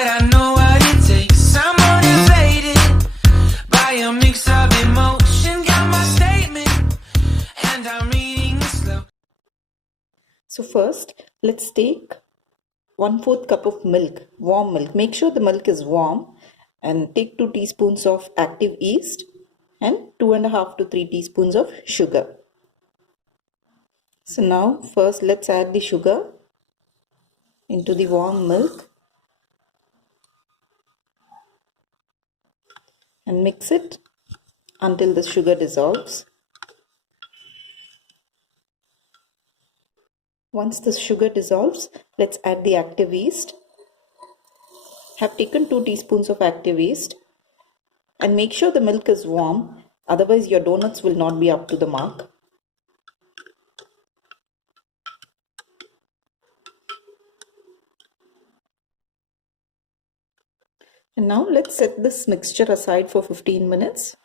but I know what it takes. I'm motivated by a mix of emotion. Got my statement, and I'm reading it slow. So first, let's take 1/4 cup of milk, warm milk. Make sure the milk is warm, and take 2 teaspoons of active yeast and 2.5 to 3 teaspoons of sugar. So now first let's add the sugar into the warm milk and mix it until the sugar dissolves. Once the sugar dissolves, let's add the active yeast. Have taken 2 teaspoons of active yeast, and make sure the milk is warm, otherwise your donuts will not be up to the mark. And now let's set this mixture aside for 15 minutes.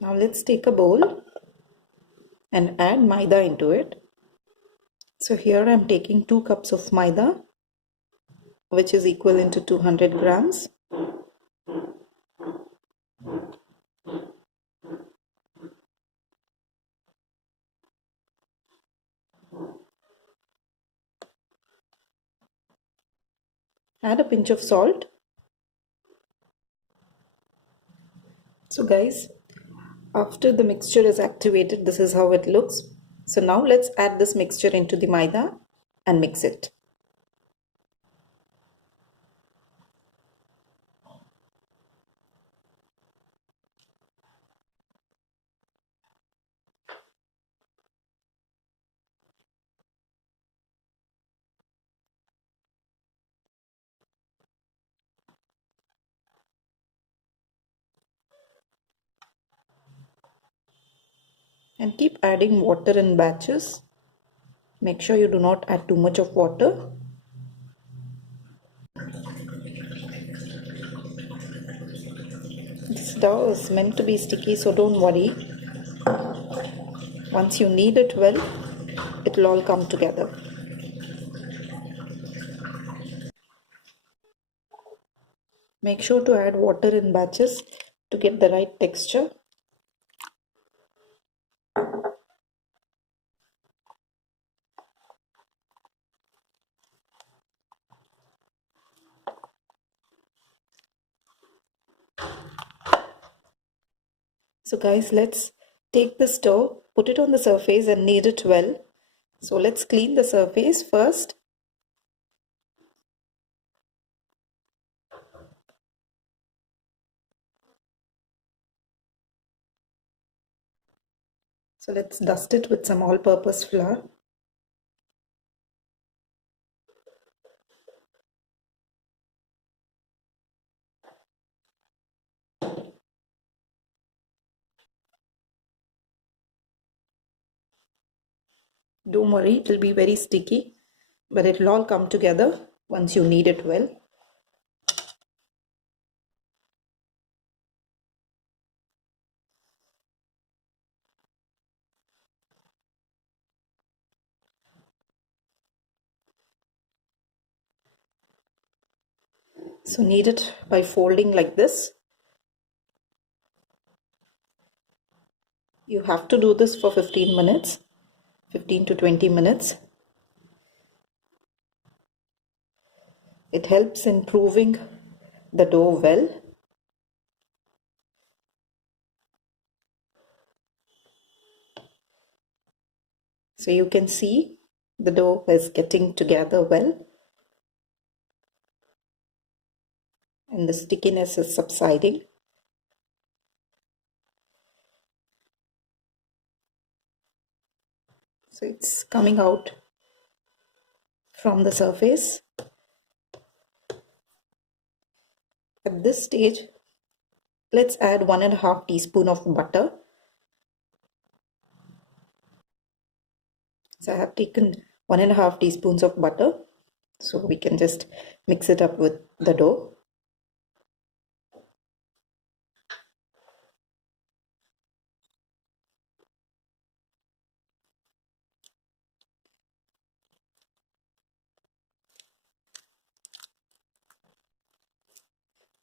Now let's take a bowl and add maida into it. So here I'm taking 2 cups of maida, which is equivalent to 200 grams. Add a pinch of salt. So guys, after the mixture is activated, this is how it looks. So now let's add this mixture into the maida and mix it. And keep adding water in batches. Make sure you do not add too much of water. This dough is meant to be sticky, so don't worry. Once you knead it well, it will all come together. Make sure to add water in batches to get the right texture. So guys, let's take this dough, put it on the surface and knead it well. So let's clean the surface first. So let's dust it with some all-purpose flour. Don't worry, it will be very sticky, but it will all come together once you knead it well. So knead it by folding like this. You have to do this for 15 minutes, 15 to 20 minutes. It helps in proving the dough well. So you can see the dough is getting together well and the stickiness is subsiding. So it's coming out from the surface. At this stage, let's add 1.5 teaspoon of butter. So I have taken 1.5 teaspoons of butter. So we can just mix it up with the dough.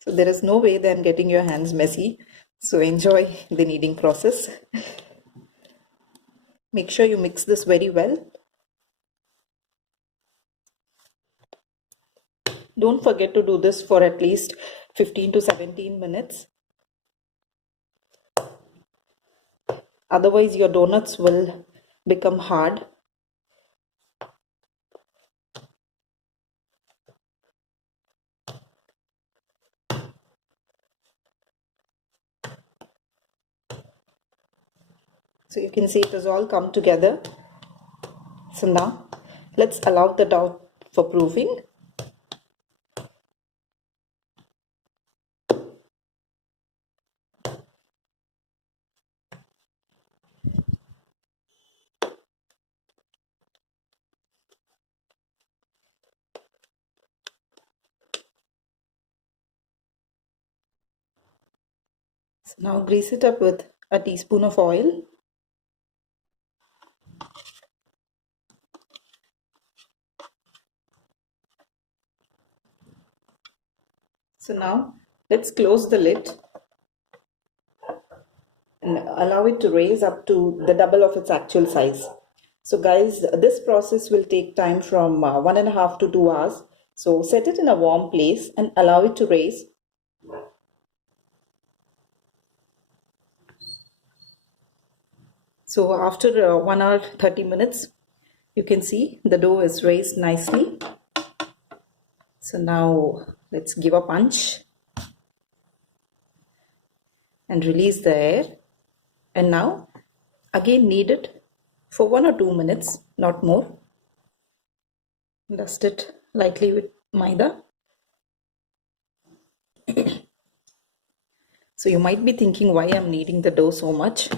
So there is no way that I'm getting your hands messy. So enjoy the kneading process. Make sure you mix this very well. Don't forget to do this for at least 15 to 17 minutes. Otherwise your donuts will become hard. So you can see it has all come together. So now let's allow the dough for proofing. So now grease it up with a teaspoon of oil. So now let's close the lid and allow it to raise up to the double of its actual size. So guys, this process will take time from 1.5 to 2 hours. So set it in a warm place and allow it to raise. So after 1 hour 30 minutes, you can see the dough is raised nicely. So now let's give a punch and release the air. And now again knead it for 1 or 2 minutes, not more. Dust it lightly with maida. So you might be thinking why I'm kneading the dough so much.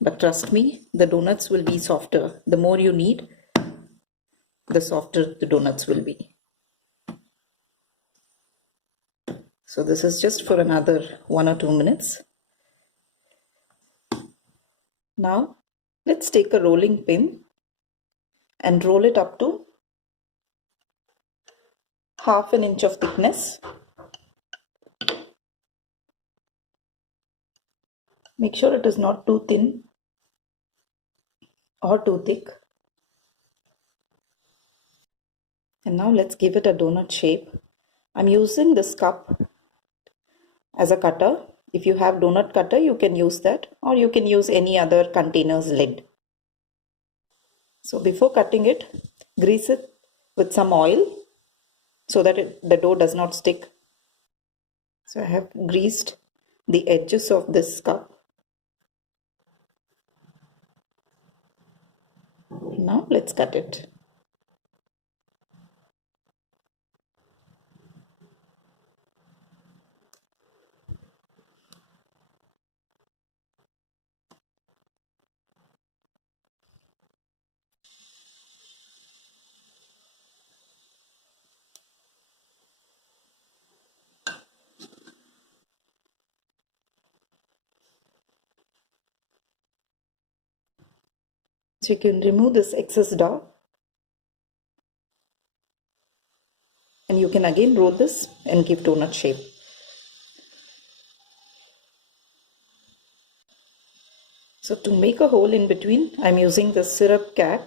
But trust me, the donuts will be softer. The more you knead, the softer the donuts will be. So this is just for another 1 or 2 minutes. Now let's take a rolling pin and roll it up to 1/2 inch of thickness. Make sure it is not too thin or too thick. And now let's give it a donut shape. I'm using this cup as a cutter. If you have donut cutter, you can use that, or you can use any other container's lid. So before cutting it, grease it with some oil so that the dough does not stick. So I have greased the edges of this cup. Now let's cut it. So you can remove this excess dough and you can again roll this and give donut shape. So to make a hole in between, I'm using the syrup cap.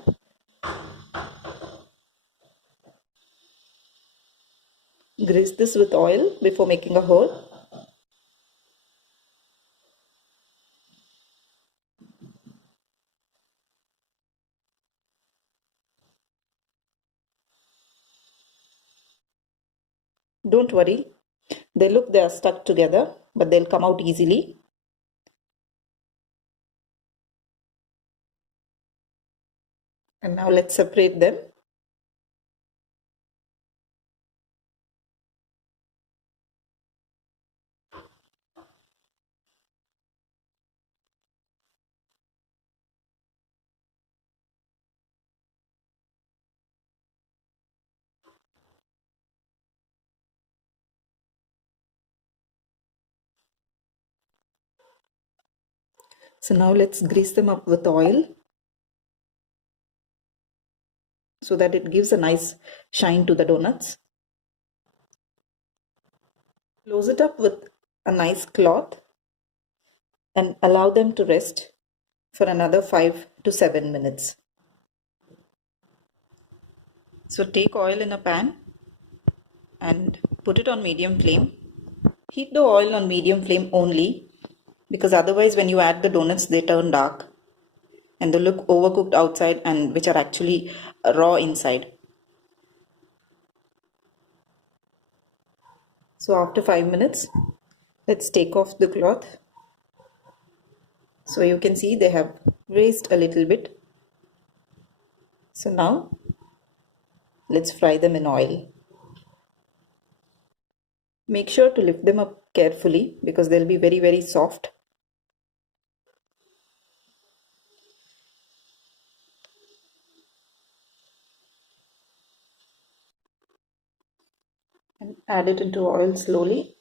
Grease this with oil before making a hole. Don't worry, they are stuck together, but they'll come out easily. And now let's separate them. So now let's grease them up with oil so that it gives a nice shine to the donuts. Close it up with a nice cloth and allow them to rest for another 5 to 7 minutes. So take oil in a pan and put it on medium flame. Heat the oil on medium flame only, because otherwise when you add the donuts they turn dark and they look overcooked outside and which are actually raw inside. So after 5 minutes, let's take off the cloth. So you can see they have raised a little bit. So now let's fry them in oil. Make sure to lift them up carefully because they'll be very, very soft. And add it into oil slowly.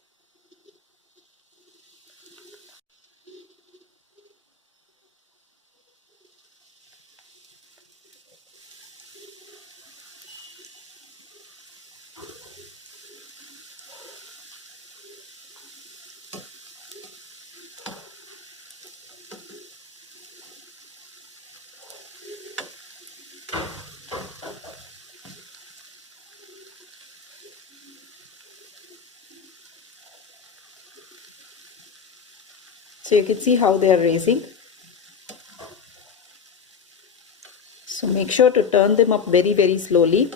So you can see how they are raising. So make sure to turn them up very, very slowly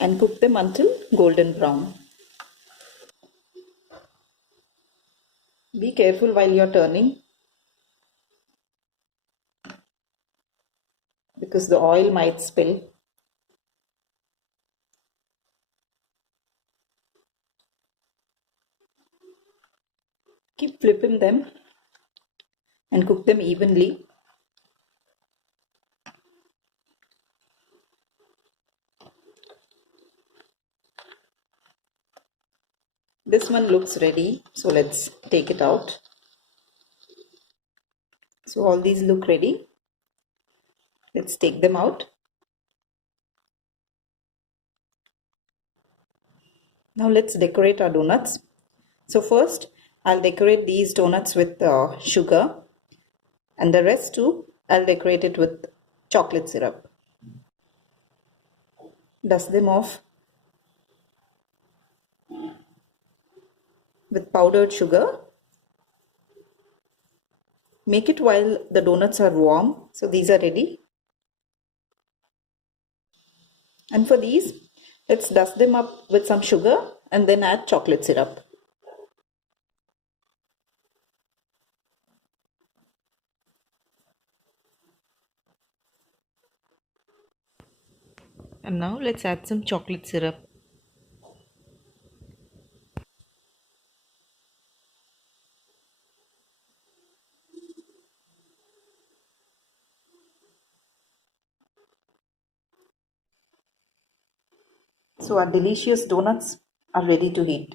and cook them until golden brown. Be careful while you're turning because the oil might spill. Keep flipping them and cook them evenly. This one looks ready, so let's take it out. So all these look ready. Let's take them out. Now let's decorate our donuts. So first I'll decorate these donuts with sugar, and the rest too I'll decorate it with chocolate syrup. Dust them off with powdered sugar. Make it while the donuts are warm. So these are ready. And for these, let's dust them up with some sugar and then add chocolate syrup. And now let's add some chocolate syrup. So our delicious donuts are ready to eat.